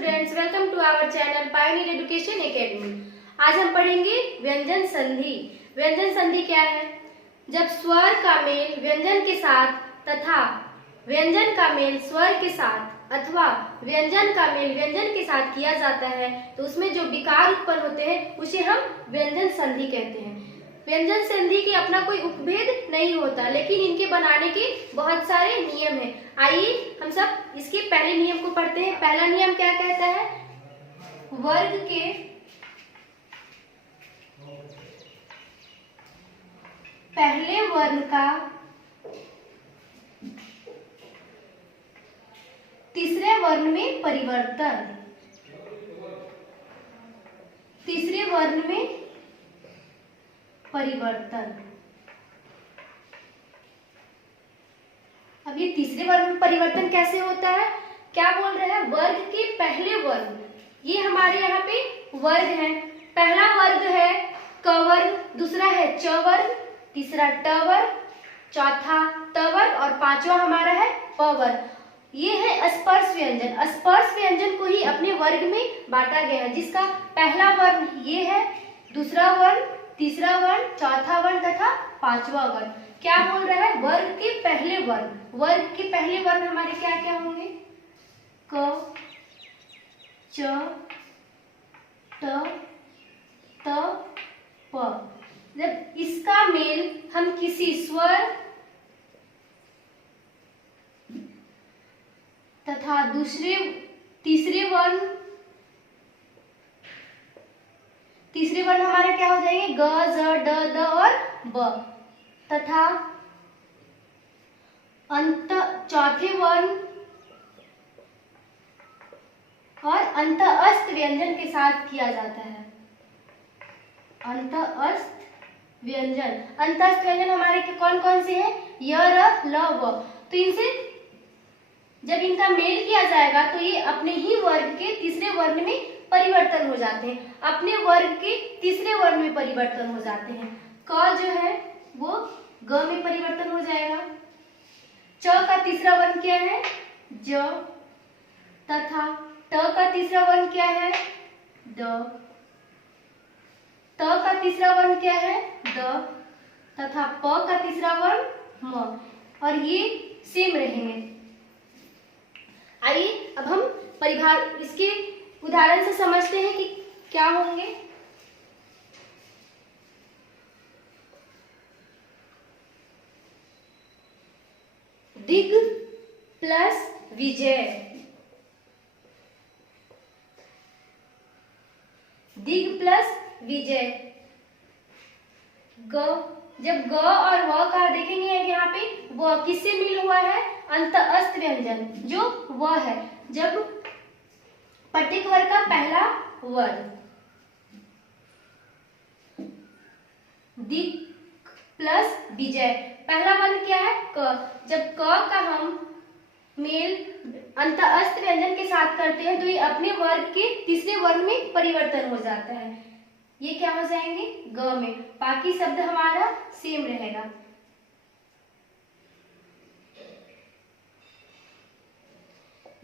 Students, welcome to our channel Pioneer Education Academy. आज हम पढ़ेंगे व्यंजन संधि। व्यंजन संधि क्या है? जब स्वर का मेल व्यंजन के साथ तथा व्यंजन का मेल स्वर के साथ अथवा व्यंजन का मेल व्यंजन के साथ किया जाता है तो उसमें जो विकार उत्पन्न होते हैं उसे हम व्यंजन संधि कहते हैं। व्यंजन संधि के अपना कोई उपभेद नहीं होता, लेकिन इनके बनाने के बहुत सारे नियम हैं। आइए हम सब इसके पहले नियम को पढ़ते हैं। पहला नियम क्या कहता है? वर्ग के पहले वर्ण का तीसरे वर्ण में परिवर्तन। तीसरे वर्ण में परिवर्तन। अब ये तीसरे वर्ण में परिवर्तन कैसे होता है? क्या बोल रहे हैं? वर्ग के पहले वर्ण, ये हमारे यहाँ पे वर्ग है। पहला वर्ग है क वर्ग, दूसरा है च वर्ग, तीसरा ट वर्ग, चौथा त वर्ग और पांचवा हमारा है प वर्ग। ये है स्पर्श व्यंजन। स्पर्श व्यंजन को ही अपने वर्ग में बांटा गया है, जिसका पहला वर्ण ये है, दूसरा वर्ण, तीसरा वर्ण, चौथा वर्ण तथा पांचवा वर्ण। क्या बोल रहा है? वर्ग के पहले वर्ण। वर्ग के पहले वर्ण हमारे क्या क्या होंगे? क, च, ट, त, प। जब इसका मेल हम किसी स्वर तथा तीसरे वर्ण हमारे क्या हो जाएंगे? ग, ज, ड, द और ब तथा अंत चौथे वर्ण और अंतःस्थ व्यंजन के साथ किया जाता है। अंतःस्थ व्यंजन। अंतःस्थ व्यंजन हमारे कौन कौन से हैं? य, र, ल, व। तो इनसे जब इनका मेल किया जाएगा तो ये अपने ही वर्ग के तीसरे वर्ण में परिवर्तन हो जाते हैं। अपने वर्ग के तीसरे वर्ण में परिवर्तन हो जाते हैं। क जो है वो ग में परिवर्तन हो जाएगा। च का तीसरा वर्ण क्या है? ज तथा ट का तीसरा वर्ण क्या है? द। त का तीसरा वर्ण क्या है? द तथा प का तीसरा वर्ण म। और ये सेम रहेंगे। आइए अब हम इसके उदाहरण से समझते हैं कि क्या होंगे। दिग प्लस विजय। दिग प्लस विजय। ग, जब ग और व का देखेंगे यहाँ पे व किससे मिल हुआ है? अंतःस्थ व्यंजन जो व है। जब प्रत्येक वर्ग का पहला वर्ण दिग प्लस विजय। पहला वर्ण क्या है? क। जब क का हम मेल अंतःस्थ व्यंजन के साथ करते हैं तो ये अपने वर्ग के तीसरे वर्ण में परिवर्तन हो जाता है। ये क्या हो जाएंगे? ग में। बाकी शब्द हमारा सेम रहेगा।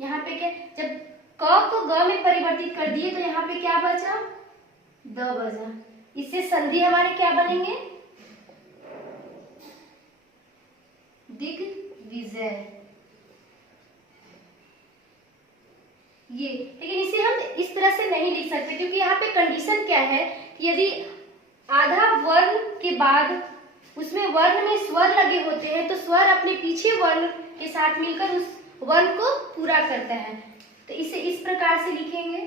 यहाँ पे क्या? जब क को ग में परिवर्तित कर दिए तो यहाँ पे क्या बचा? द बचा। इससे संधि हमारे क्या बनेंगे? दिग्विजय। ये लेकिन इसे हम इस तरह से नहीं लिख सकते, क्योंकि यहाँ पे कंडीशन क्या है कि यदि आधा वर्ण के बाद उसमें वर्ण में स्वर लगे होते हैं तो स्वर अपने पीछे वर्ण के साथ मिलकर उस वर्ण को पूरा करता है। तो इसे इस प्रकार से लिखेंगे।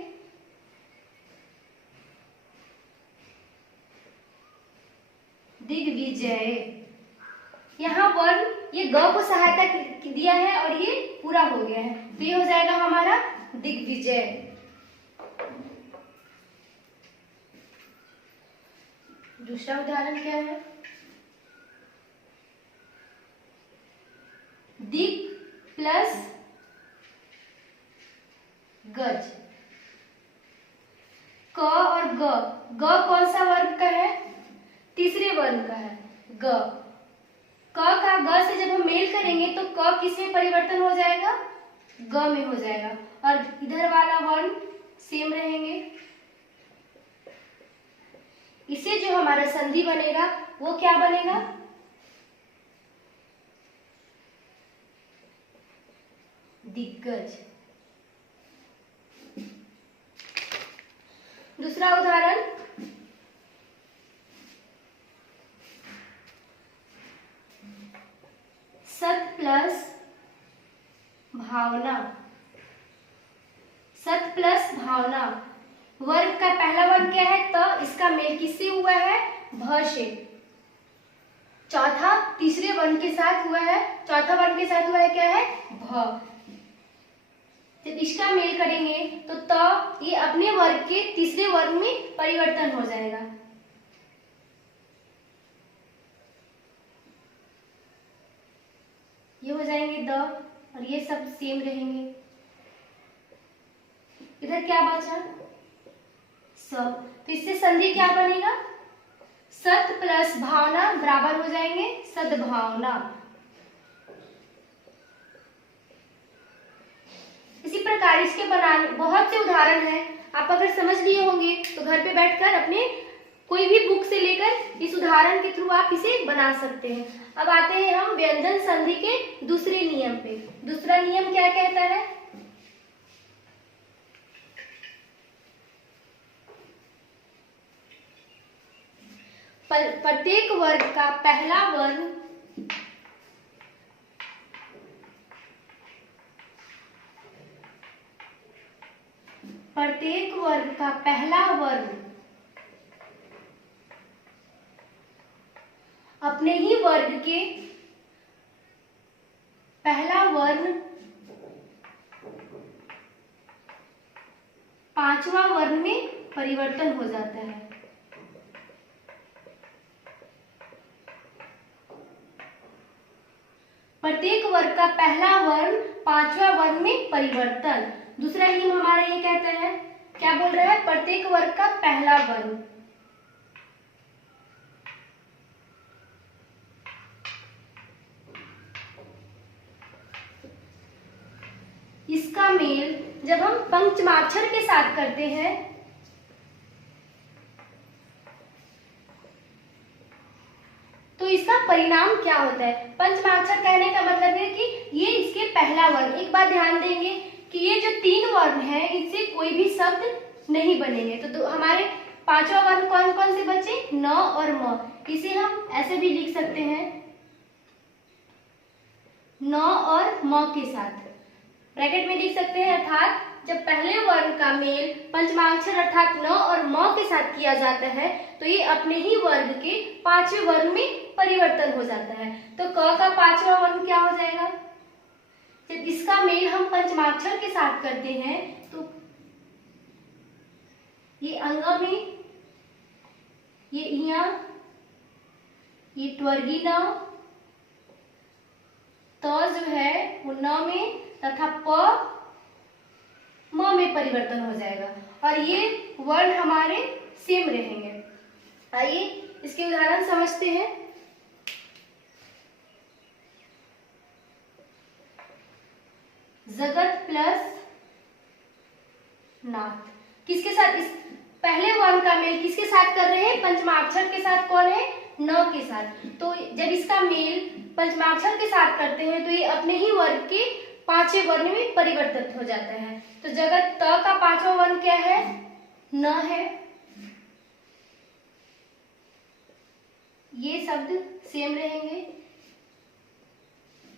दिग्विजय। यहाँ वर्ण ये ग को सहायता दिया है और ये पूरा हो गया है, तो ये हो जाएगा हमारा दिग्विजय। दूसरा उदाहरण क्या है? दिग प्लस गज। क और ग, ग कौन सा वर्ग का है? तीसरे वर्ण का है ग। क का ग से जब हम मेल करेंगे तो क किस में परिवर्तन हो जाएगा? ग में हो जाएगा। और इधर वाला वर्ण सेम रहेंगे। इससे जो हमारा संधि बनेगा वो क्या बनेगा? दिग्गज। दूसरा उदाहरण, सत प्लस भावना। सत प्लस भावना, वर्ग का पहला वर्ण क्या है? त। इसका मेल किससे हुआ है? भ से। चौथा तीसरे वर्ण के साथ हुआ है, चौथा वर्ण के साथ हुआ है क्या है? भ। जब इसका मेल करेंगे तो त ये अपने वर्ग के तीसरे वर्ग में परिवर्तन हो जाएगा। ये हो जाएंगे द और ये सब सेम रहेंगे। इधर क्या बचा? सब। तो इससे संधि क्या बनेगा? सत प्लस भावना बराबर हो जाएंगे सद्भावना। इसी प्रकार इसके बनाने बहुत से उदाहरण हैं। आप अगर समझ लिए होंगे तो घर पे बैठकर अपने कोई भी बुक से लेकर इस उदाहरण के थ्रू आप इसे बना सकते हैं। अब आते हैं हम व्यंजन संधि के दूसरे नियम पे। दूसरा नियम क्या कहता है? प्रत्येक वर्ग का पहला वर्ण प्रत्येक वर्ग का पहला वर्ण अपने ही वर्ग के पहला वर्ण पांचवा वर्ण में परिवर्तन हो जाता है। प्रत्येक वर्ग का पहला वर्ण पांचवा वर्ण में परिवर्तन। दूसरा नियम हमारा ये कहता है, क्या बोल रहा है? प्रत्येक वर्ग का पहला वर्ण इसका मेल जब हम पंचमाक्षर के साथ करते हैं तो इसका परिणाम क्या होता है? पंचमाक्षर कहने का मतलब है कि ये इसके पहला वर्ण। एक बात ध्यान देंगे कि ये जो तीन वर्ण हैं इनसे कोई भी शब्द नहीं बनेंगे। तो हमारे पांचवा वर्ण कौन कौन से बचे? न और म। इसे हम ऐसे भी लिख सकते हैं, न और म के साथ ब्रैकेट में लिख सकते हैं। अर्थात जब पहले वर्ण का मेल पंचमाक्षर अर्थात न और म के साथ किया जाता है तो ये अपने ही वर्ग के पांचवें वर्ण में परिवर्तन हो जाता है। तो क का पांचवा वर्ण क्या हो जाएगा? जब इसका मेल हम पंचमाक्षर के साथ करते हैं तो ये अंग में, ये इया, ये त्वर्गी न, त जो है वो न में तथा प म में परिवर्तन हो जाएगा और ये वर्ण हमारे सेम रहेंगे। आइए इसके उदाहरण समझते हैं। जगत प्लस नाथ, किसके साथ? इस पहले वर्ण का मेल किसके साथ कर रहे हैं? पंचमाक्षर के साथ। कौन है? न के साथ। तो जब इसका मेल पंचमाक्षर के साथ करते हैं तो ये अपने ही वर्ग के पांचवें वर्ण में परिवर्तित हो जाता है। तो जगत त का पांचवा वर्ण क्या है? न है। ये शब्द सेम रहेंगे।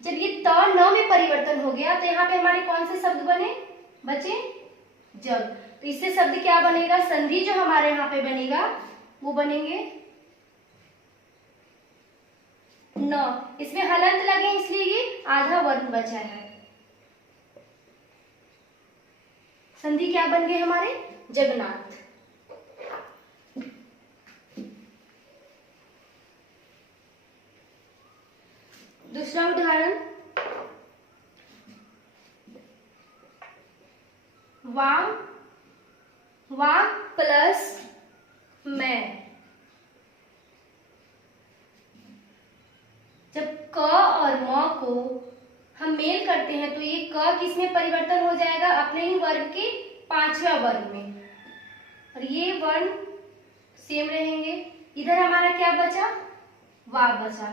जब ये त न में परिवर्तन हो गया तो यहाँ पे हमारे कौन से शब्द बने? बचे जग। तो इससे शब्द क्या बनेगा? संधि जो हमारे यहाँ पे बनेगा वो बनेंगे न। इसमें हलंत लगे इसलिए ये आधा वर्ण बचा है। संधि क्या बन गए हमारे? जगन्नाथ। दूसरा उदाहरण, वाक प्लस मैं। जब क और म को हम मेल करते हैं तो ये क किस में परिवर्तन हो जाएगा, अपने ही वर्ग के 5वें वर्ग में, और ये वर्ण सेम रहेंगे। इधर हमारा क्या बचा, वा बचा।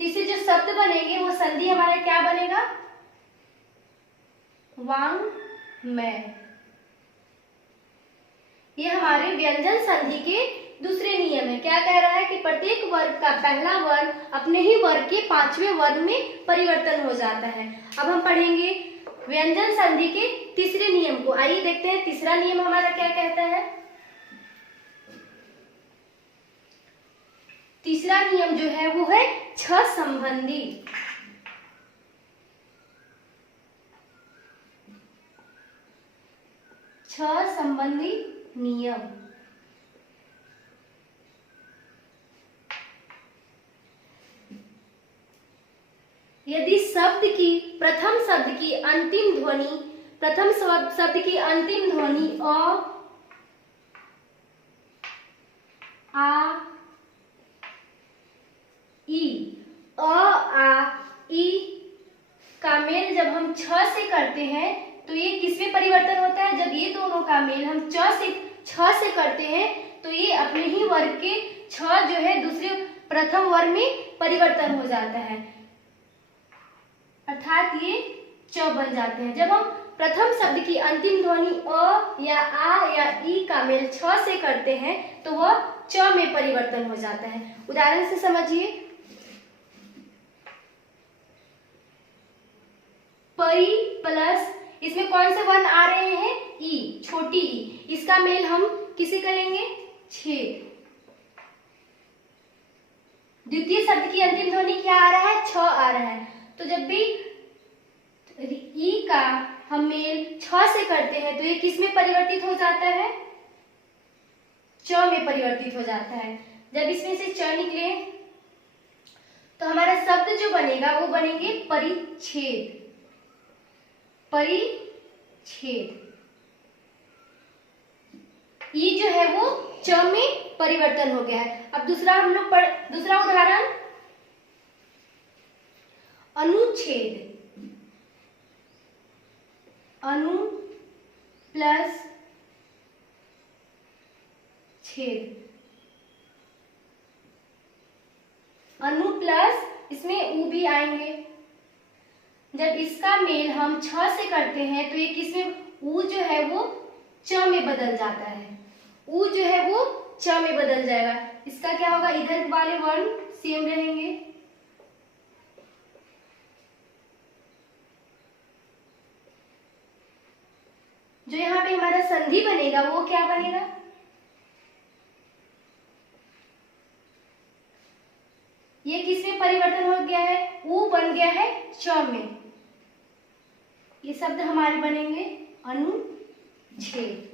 तो इससे जो शब्द बनेंगे वो संधि हमारा क्या बनेगा, वांग्मय। ये हमारे व्यंजन संधि के दूसरे नियम है। क्या कह रहा है कि प्रत्येक वर्ग का पहला वर्ण अपने ही वर्ग के 5वें वर्ग में परिवर्तन हो जाता है। अब हम पढ़ेंगे व्यंजन संधि के तीसरे नियम को। आइए देखते हैं तीसरा नियम हमारा क्या कहता है। तीसरा नियम जो है वो है छ संबंधी। छ संबंधी नियम। यदि शब्द की प्रथम शब्द की अंतिम ध्वनि अ, आ, ई, अ, आ, ई का मेल जब हम छ से करते हैं तो ये किसमें परिवर्तन होता है, जब ये दोनों का मेल हम छ से करते हैं तो ये अपने ही वर्ग के छ जो है दूसरे प्रथम वर्ग में परिवर्तन हो जाता है, अर्थात ये च बन जाते हैं। जब हम प्रथम शब्द की अंतिम ध्वनि अ या आ या ई का मेल छ से करते हैं तो वह च में परिवर्तन हो जाता है। उदाहरण से समझिए, परी प्लस, इसमें कौन से वर्ण आ रहे हैं, ई, छोटी ई, इसका मेल हम किसे करेंगे, छेद। द्वितीय शब्द की अंतिम ध्वनि क्या आ रहा है, छ आ रहा है, तो जब भी ई का हम मेल छ से करते हैं तो ये किस में परिवर्तित हो जाता है, च में परिवर्तित हो जाता है। जब इसमें से च निकले तो हमारा शब्द जो बनेगा वो बनेंगे परिच्छेद। परिच्छेद। ई जो है वो च में परिवर्तन हो गया है। अब दूसरा हम लोग दूसरा उदाहरण, अनुच्छेद। अनु प्लस छेद, अनु प्लस, इसमें उ भी आएंगे। जब इसका मेल हम छ से करते हैं तो ये किसमें, उ जो है वो च में बदल जाता है, उ जो है वो च में बदल जाएगा। इसका क्या होगा, इधर वाले वर्ण सेम रहेंगे। जो यहाँ पे हमारा संधि बनेगा वो क्या बनेगा, ये किसमें परिवर्तन हो गया है, उ बन गया है च में। ये शब्द हमारे बनेंगे अनुच्छेद।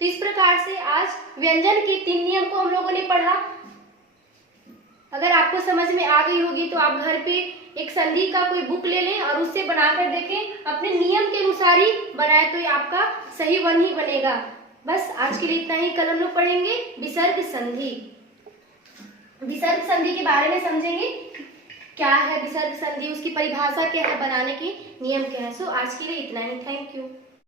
तो इस प्रकार से आज व्यंजन के 3 नियम को हम लोगों ने पढ़ा। अगर आपको समझ में आ गई होगी तो आप घर पे एक संधि का कोई बुक ले लें और उससे बनाकर देखें, अपने नियम के अनुसार ही बनाए तो ये आपका सही वर्ण ही बनेगा। बस आज के लिए इतना ही। कल हम लोग पढ़ेंगे विसर्ग संधि। विसर्ग संधि के बारे में समझेंगे, क्या है विसर्ग संधि, उसकी परिभाषा क्या है, बनाने के नियम क्या है। सो आज के लिए इतना ही। Thank you.